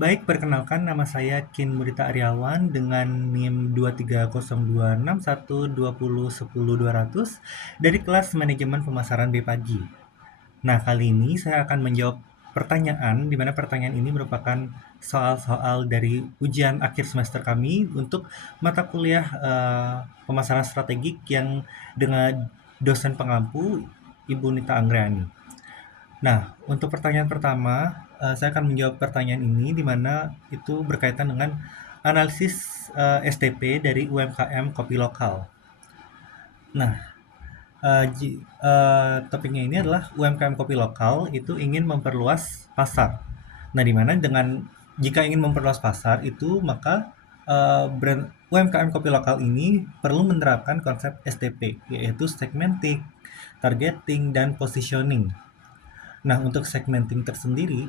Baik, perkenalkan nama saya Kin Murita Aryawan dengan NIM 2302612010200 dari kelas Manajemen Pemasaran B Pagi. Nah, kali ini saya akan menjawab pertanyaan, di mana pertanyaan ini merupakan soal-soal dari ujian akhir semester kami untuk mata kuliah pemasaran strategik yang dengan dosen pengampu Ibu Nita Anggreni. Nah, untuk pertanyaan pertama, saya akan menjawab pertanyaan ini di mana itu berkaitan dengan analisis STP dari UMKM kopi lokal. Nah, topiknya ini adalah UMKM kopi lokal itu ingin memperluas pasar. Nah, di mana dengan jika ingin memperluas pasar itu maka brand UMKM kopi lokal ini perlu menerapkan konsep STP, yaitu segmenting, targeting, dan positioning. Nah, untuk segmenting tersendiri,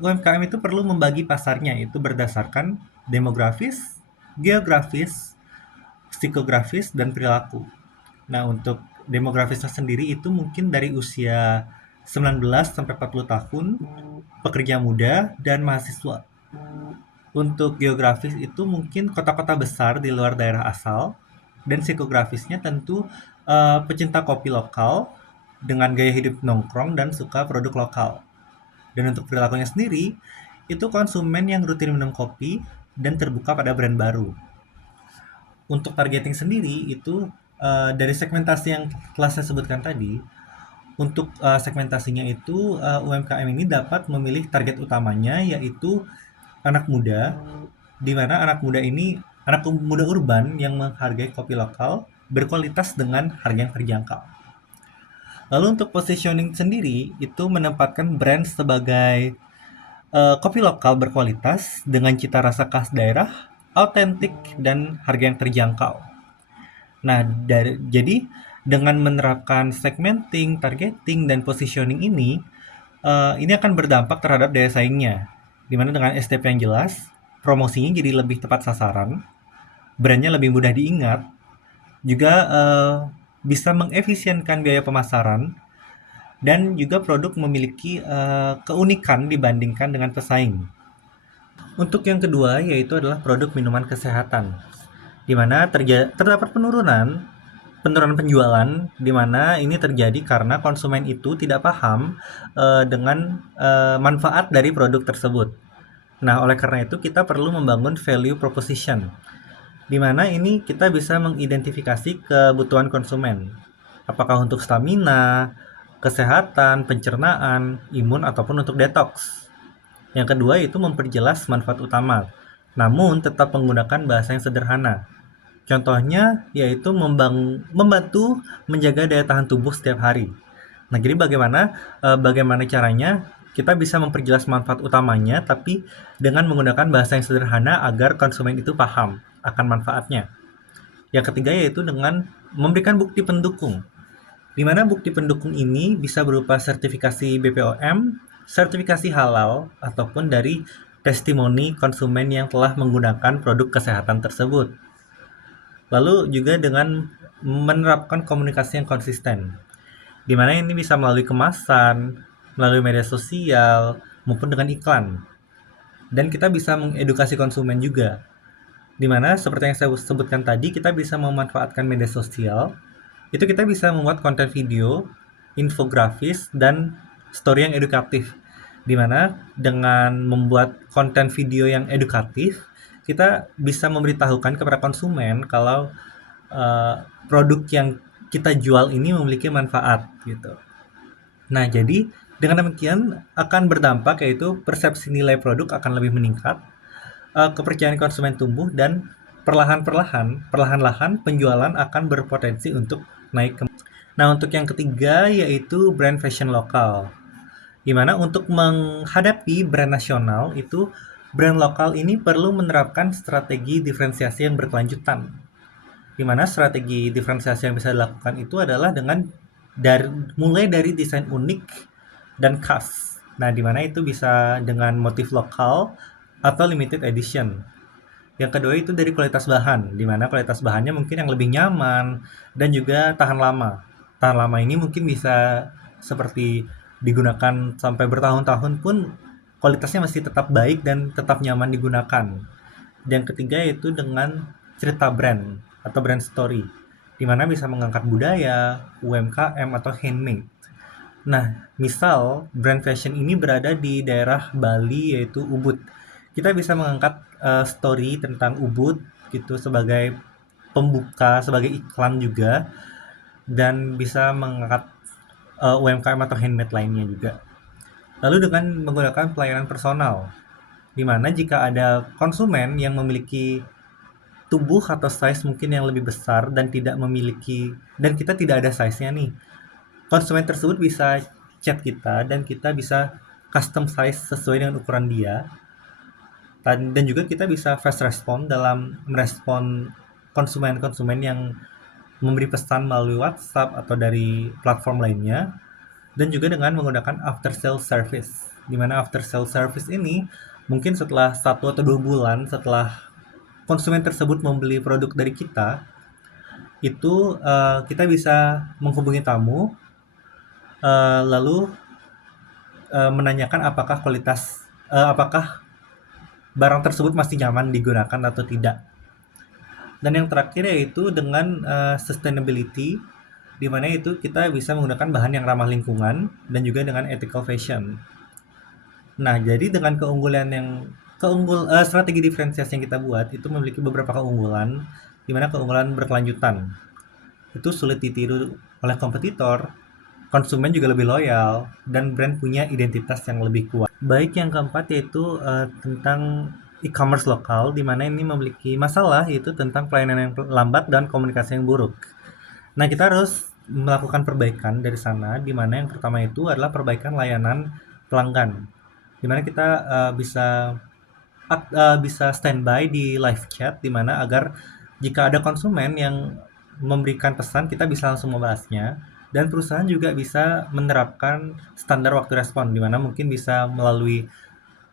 UMKM itu perlu membagi pasarnya itu berdasarkan demografis, geografis, psikografis, dan perilaku. Nah, untuk demografisnya sendiri itu mungkin dari usia 19 sampai 40 tahun, pekerja muda, dan mahasiswa. Untuk geografis itu mungkin kota-kota besar di luar daerah asal, dan psikografisnya tentu pecinta kopi lokal dengan gaya hidup nongkrong dan suka produk lokal. Dan untuk perilakunya sendiri, itu konsumen yang rutin minum kopi dan terbuka pada brand baru. Untuk targeting sendiri itu dari segmentasi yang telah saya sebutkan tadi, untuk segmentasinya itu UMKM ini dapat memilih target utamanya yaitu anak muda, di mana anak muda urban yang menghargai kopi lokal berkualitas dengan harga yang terjangkau. Lalu untuk positioning sendiri itu menempatkan brand sebagai kopi lokal berkualitas dengan cita rasa khas daerah, autentik dan harga yang terjangkau. Nah, jadi dengan menerapkan segmenting, targeting dan positioning ini akan berdampak terhadap daya saingnya. Dimana dengan STP yang jelas, promosinya jadi lebih tepat sasaran, brandnya lebih mudah diingat, juga bisa mengefisienkan biaya pemasaran, dan juga produk memiliki keunikan dibandingkan dengan pesaing. Untuk yang kedua yaitu adalah produk minuman kesehatan, di mana terdapat penurunan penjualan, di mana ini terjadi karena konsumen itu tidak paham dengan manfaat dari produk tersebut. Nah, oleh karena itu kita perlu membangun value proposition, di mana ini kita bisa mengidentifikasi kebutuhan konsumen. Apakah untuk stamina, kesehatan, pencernaan, imun, ataupun untuk detox. Yang kedua itu memperjelas manfaat utama, namun tetap menggunakan bahasa yang sederhana. Contohnya yaitu membantu menjaga daya tahan tubuh setiap hari. Nah, jadi bagaimana caranya kita bisa memperjelas manfaat utamanya tapi dengan menggunakan bahasa yang sederhana agar konsumen itu paham akan manfaatnya. Yang ketiga yaitu dengan memberikan bukti pendukung, di mana bukti pendukung ini bisa berupa sertifikasi BPOM, sertifikasi halal, ataupun dari testimoni konsumen yang telah menggunakan produk kesehatan tersebut. Lalu juga dengan menerapkan komunikasi yang konsisten, di mana ini bisa melalui kemasan, melalui media sosial, maupun dengan iklan. Dan kita bisa mengedukasi konsumen juga, di mana seperti yang saya sebutkan tadi, kita bisa memanfaatkan media sosial, itu kita bisa membuat konten video, infografis, dan story yang edukatif. Di mana dengan membuat konten video yang edukatif, kita bisa memberitahukan kepada konsumen kalau produk yang kita jual ini memiliki manfaat gitu. Nah, jadi dengan demikian akan berdampak yaitu persepsi nilai produk akan lebih meningkat, kepercayaan konsumen tumbuh, dan perlahan-lahan penjualan akan berpotensi untuk naik. Nah, untuk yang ketiga yaitu brand fashion lokal. Di mana untuk menghadapi brand nasional itu brand lokal ini perlu menerapkan strategi diferensiasi yang berkelanjutan. Di mana strategi diferensiasi yang bisa dilakukan itu adalah mulai dari desain unik dan khas. Nah, di mana itu bisa dengan motif lokal atau limited edition. Yang kedua itu dari kualitas bahan, di mana kualitas bahannya mungkin yang lebih nyaman dan juga tahan lama. Tahan lama ini mungkin bisa seperti digunakan sampai bertahun-tahun pun kualitasnya masih tetap baik dan tetap nyaman digunakan. Dan yang ketiga yaitu dengan cerita brand atau brand story, di mana bisa mengangkat budaya, UMKM atau handmade. Nah, misal brand fashion ini berada di daerah Bali yaitu Ubud. Kita bisa mengangkat story tentang Ubud gitu sebagai pembuka, sebagai iklan juga, dan bisa mengangkat UMKM atau handmade lainnya juga. Lalu dengan menggunakan pelayanan personal, di mana jika ada konsumen yang memiliki tubuh atau size mungkin yang lebih besar dan tidak memiliki dan kita tidak ada size-nya nih. Konsumen tersebut bisa chat kita dan kita bisa custom size sesuai dengan ukuran dia. Dan juga kita bisa fast respon dalam merespon konsumen-konsumen yang memberi pesan melalui WhatsApp atau dari platform lainnya, dan juga dengan menggunakan after sale service, di mana after sale service ini mungkin setelah 1 atau 2 bulan setelah konsumen tersebut membeli produk dari kita, itu kita bisa menghubungi tamu, lalu menanyakan apakah barang tersebut masih nyaman digunakan atau tidak. Dan yang terakhir yaitu dengan sustainability, di mana itu kita bisa menggunakan bahan yang ramah lingkungan dan juga dengan ethical fashion. Nah, jadi dengan strategi diferensiasi yang kita buat itu memiliki beberapa keunggulan, di mana keunggulan berkelanjutan. Itu sulit ditiru oleh kompetitor, konsumen juga lebih loyal, dan brand punya identitas yang lebih kuat. Baik, yang keempat yaitu tentang e-commerce lokal, di mana ini memiliki masalah yaitu tentang pelayanan yang lambat dan komunikasi yang buruk. Nah, kita harus melakukan perbaikan dari sana, di mana yang pertama itu adalah perbaikan layanan pelanggan, di mana kita bisa standby di live chat, di mana agar jika ada konsumen yang memberikan pesan, kita bisa langsung membahasnya. Dan perusahaan juga bisa menerapkan standar waktu respon, di mana mungkin bisa melalui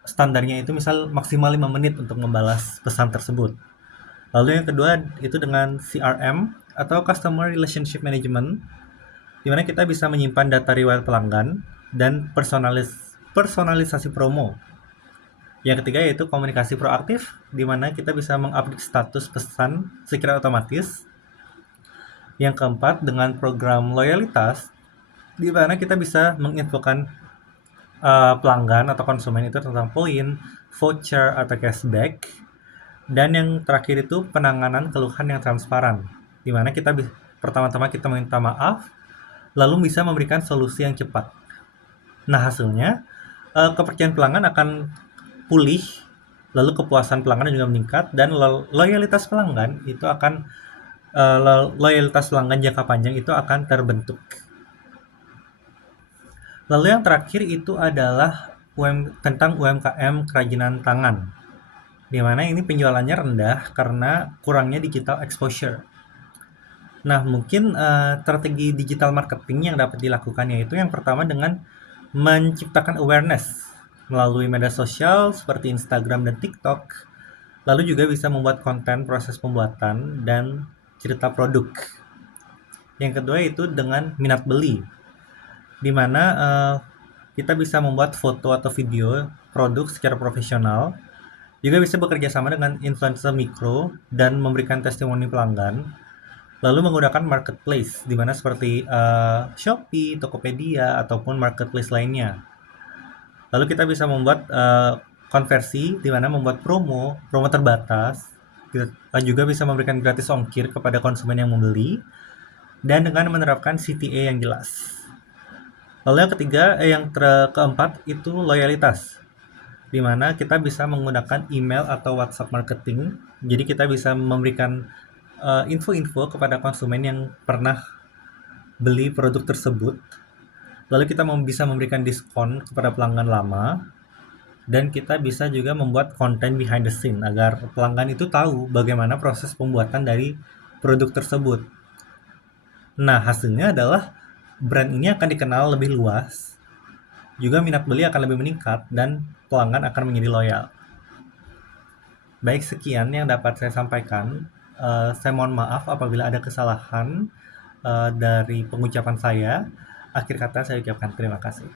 standarnya itu misal maksimal 5 menit untuk membalas pesan tersebut. Lalu yang kedua itu dengan CRM atau Customer Relationship Management, di mana kita bisa menyimpan data riwayat pelanggan dan personalisasi promo. Yang ketiga yaitu komunikasi proaktif, di mana kita bisa mengupdate status pesan secara otomatis. Yang keempat dengan program loyalitas, di mana kita bisa menginfokan pelanggan atau konsumen itu tentang poin, voucher atau cashback. Dan yang terakhir itu penanganan keluhan yang transparan, di mana pertama-tama kita meminta maaf, lalu bisa memberikan solusi yang cepat. Nah, hasilnya kepercayaan pelanggan akan pulih, lalu kepuasan pelanggan juga meningkat, dan loyalitas pelanggan jangka panjang itu akan terbentuk. Lalu yang terakhir itu adalah tentang UMKM kerajinan tangan, di mana ini penjualannya rendah karena kurangnya digital exposure. Nah, mungkin strategi digital marketing yang dapat dilakukan yaitu yang pertama dengan menciptakan awareness melalui media sosial seperti Instagram dan TikTok. Lalu juga bisa membuat konten proses pembuatan dan cerita produk. Yang kedua itu dengan minat beli, di mana kita bisa membuat foto atau video produk secara profesional. Juga bisa bekerja sama dengan influencer mikro dan memberikan testimoni pelanggan. Lalu menggunakan marketplace, di mana seperti Shopee, Tokopedia, ataupun marketplace lainnya. Lalu kita bisa membuat konversi, di mana membuat promo terbatas. Kita juga bisa memberikan gratis ongkir kepada konsumen yang membeli, dan dengan menerapkan CTA yang jelas. Lalu yang ketiga, keempat itu loyalitas, di mana kita bisa menggunakan email atau WhatsApp marketing. Jadi kita bisa memberikan info-info kepada konsumen yang pernah beli produk tersebut. Lalu kita bisa memberikan diskon kepada pelanggan lama, dan kita bisa juga membuat konten behind the scene agar pelanggan itu tahu bagaimana proses pembuatan dari produk tersebut. Nah, hasilnya adalah brand ini akan dikenal lebih luas, juga minat beli akan lebih meningkat, dan pelanggan akan menjadi loyal. Baik, sekian yang dapat saya sampaikan. Saya mohon maaf apabila ada kesalahan dari pengucapan saya. Akhir kata saya ucapkan terima kasih.